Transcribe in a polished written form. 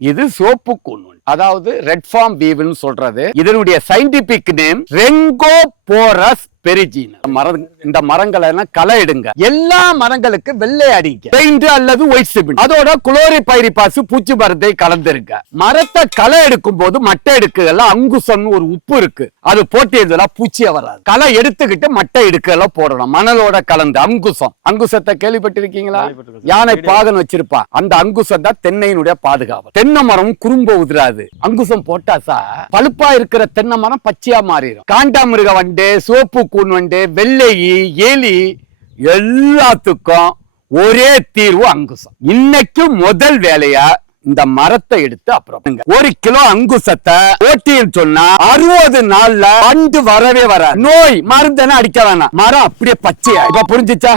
இது சோப்பு கூன், அதாவது red form வீவ்னு சொல்றது. இதனுடைய சயின்டிபிக் நேம் ரெங்கோபோரஸ் பெரிஜினா. இந்த மரங்களை எல்லாம் களை எடுங்க. எல்லா மரங்களுக்கு வெள்ளை அடிங்க, பெயிண்ட் அல்லது ஒயிட் சிமெண்ட், அதோட குளோரிபைரிபாஸ் பூச்சி மருந்தை கலந்துருங்க. மரத்தை களை எடுக்கும் போது மட்டை எடுக்கலாம் அங்குசம் ஒரு உப்பு இருக்கு, அது போட்டியதுல பூச்சியா வராது. களை எடுத்துக்கிட்டு மட்டை எடுக்கலாம் போடணும், மணலோட கலந்து. அங்குசத்தை கேள்விப்பட்டிருக்கீங்களா? யானை பாகன் வச்சிருப்பா, அந்த அங்குசம் தான் தென்னையினுடைய பாதுகாப்பு. தென்னை மரம் குறும்ப உதிராது. அங்குசம் போட்டாசா பழுப்பா இருக்கிற தென்னை மரம் பச்சையா மாறிடும். காண்டாமிருக வண்டு, சோப்பு கூன் வண்டு, வெள்ளை எலி எல்லாத்துக்கும் ஒரே தீர்வு அங்குசம். இன்னைக்கு முதல் வேலையா இந்த மரத்தை எடுத்து அப்புறம் 1 கிலோ அங்குசத்தை ஓட்டின்னு சொன்னா 60 நாள்ல வண்டு வரவே வர. நோய் மருந்தன அடிக்க வேணாம், மரம் அப்படியே பச்சையா. இப்ப புரிஞ்சுச்சா?